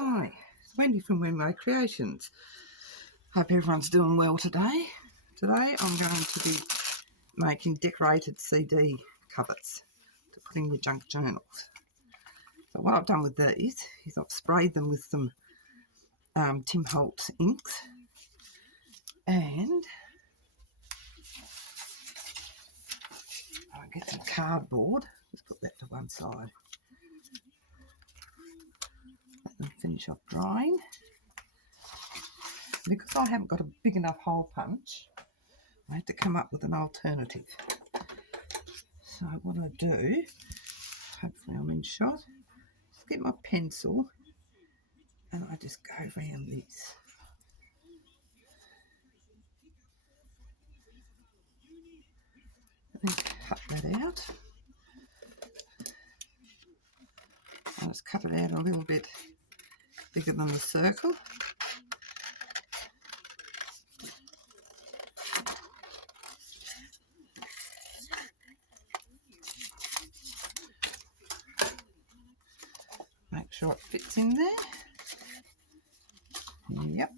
Hi, it's Wendy from Wenmo Creations. Hope everyone's doing well today. Today I'm going to be making decorated CD covers to put in your junk journals. So what I've done with these is I've sprayed them with some Tim Holtz inks, and I'll get some cardboard. Just put that to one side. Let them finish off drying. Because I haven't got a big enough hole punch, I have to come up with an alternative. So what I do, hopefully I'm in shot, just get my pencil and I just go around this. And then cut that out. I just cut it out a little bit bigger than the circle. Make sure it fits in there. Yep.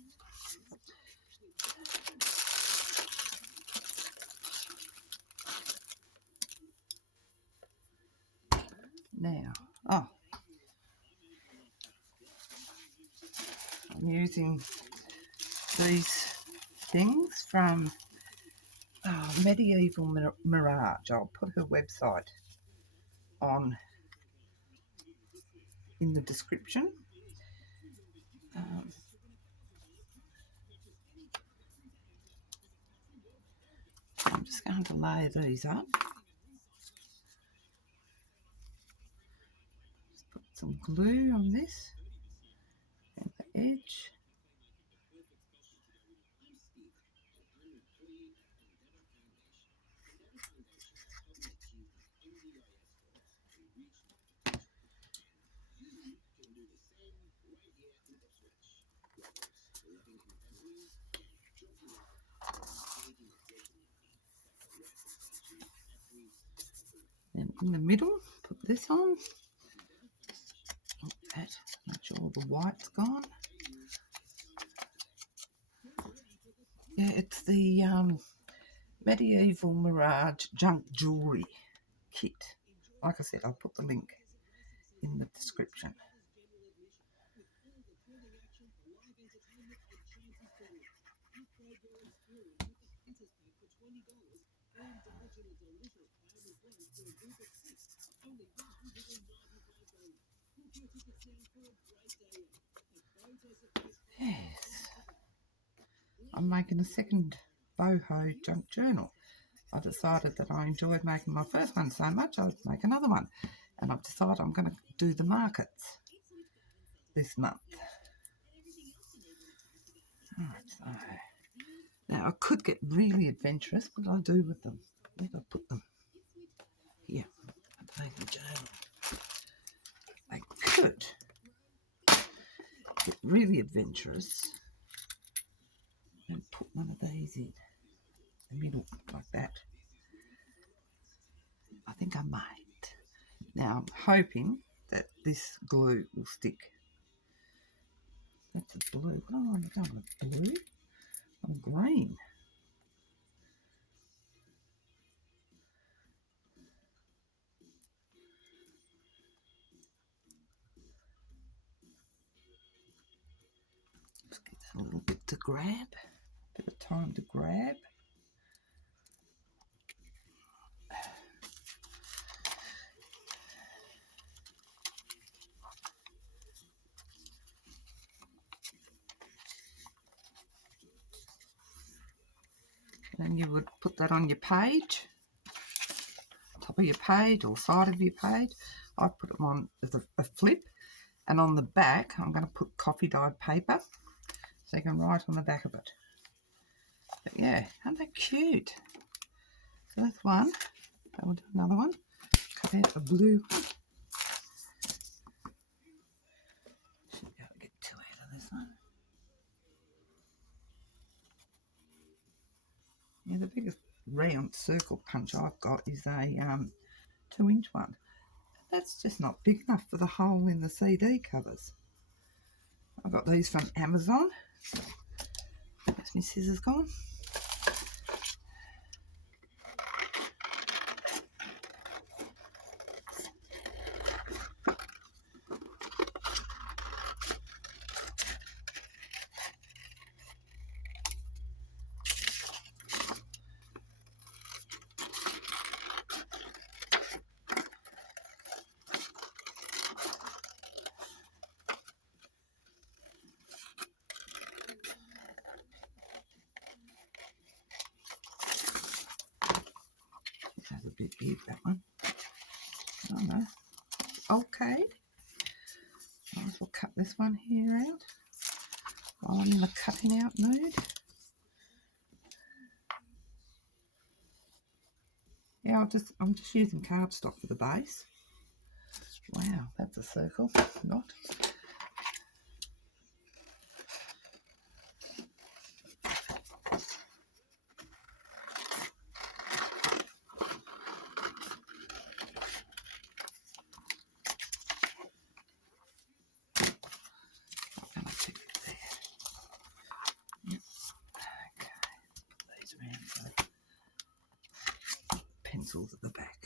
Now, I'm using these things from Medieval Mirage. I'll put her website on in the description. I'm just going to lay these up. Just put some glue on this and the edge. And in the middle, put this on. Like that. Make sure all the white's gone. Yeah, it's the Medieval Mirage Junk Jewellery Kit. Like I said, I'll put the link in the description. Yes. I'm making a second Boho junk journal. I decided that I enjoyed making my first one so much I'd make another one. And I've decided I'm going to do the markets this month. Alright, so now I could get really adventurous. What do I do with them? Where do I put them? Here, I take the journal. I could get really adventurous and put one of these in the middle like that. I think I might. Now I'm hoping that this glue will stick. That's a blue. What do I want? I don't want a blue. I want green. Just get that a little bit to grab. A bit of time to grab. Then you would put that on your page, top of your page or side of your page. I put them on as a flip, and on the back I'm going to put coffee dyed paper so you can write on the back of it. But yeah, aren't they cute? So that's one. I will do another one. Cut out a blue one. Should be able to get two out of this one. Yeah, the biggest round circle punch I've got is a 2-inch one. That's just not big enough for the hole in the CD covers. I got these from Amazon. Where's my scissors gone? That's a bit big, that one. Oh no. Okay. Might as well cut this one here out while I'm in the cutting out mood. Yeah, I'm just using cardstock for the base. Wow, that's a circle. Not. I'm gonna stick it there. Yep. Okay. Put these around the pencils at the back.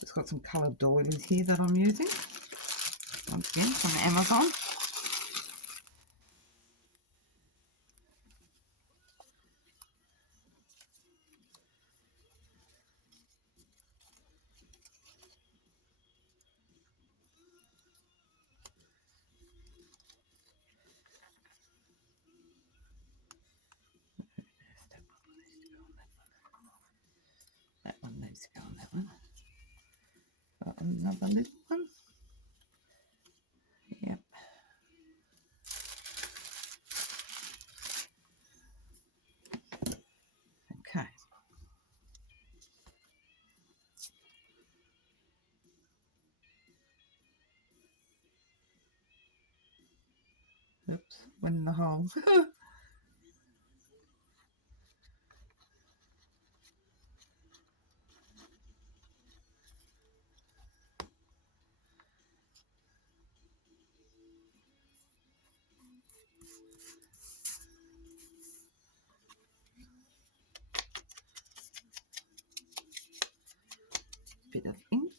It's got some coloured doilies here that I'm using. Once again from Amazon. That one needs to go on that one. Got another little one. Yep. Okay. Oops, went in the hole. Bit of ink.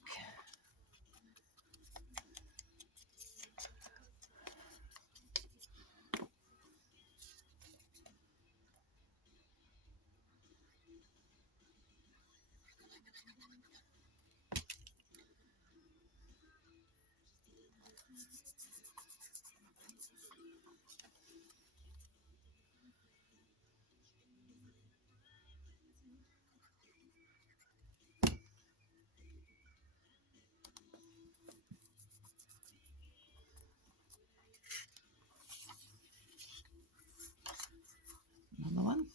Another one.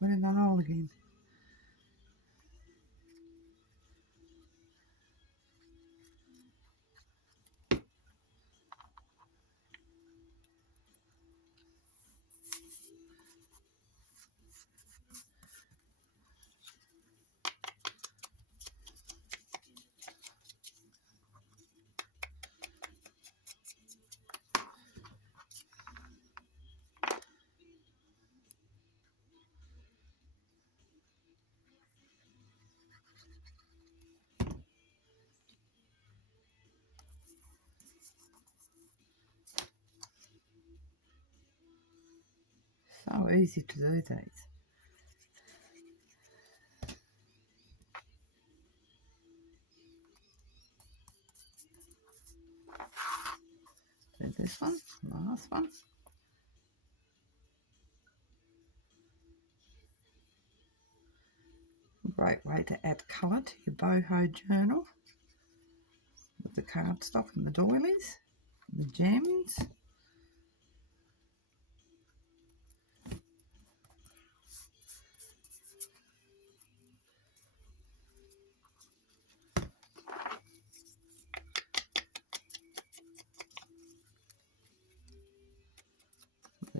Went in the hole again. So easy to do these. Do this one, last one. Great way to add colour to your boho journal with the cardstock and the doilies, the gems.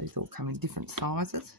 These all come in different sizes.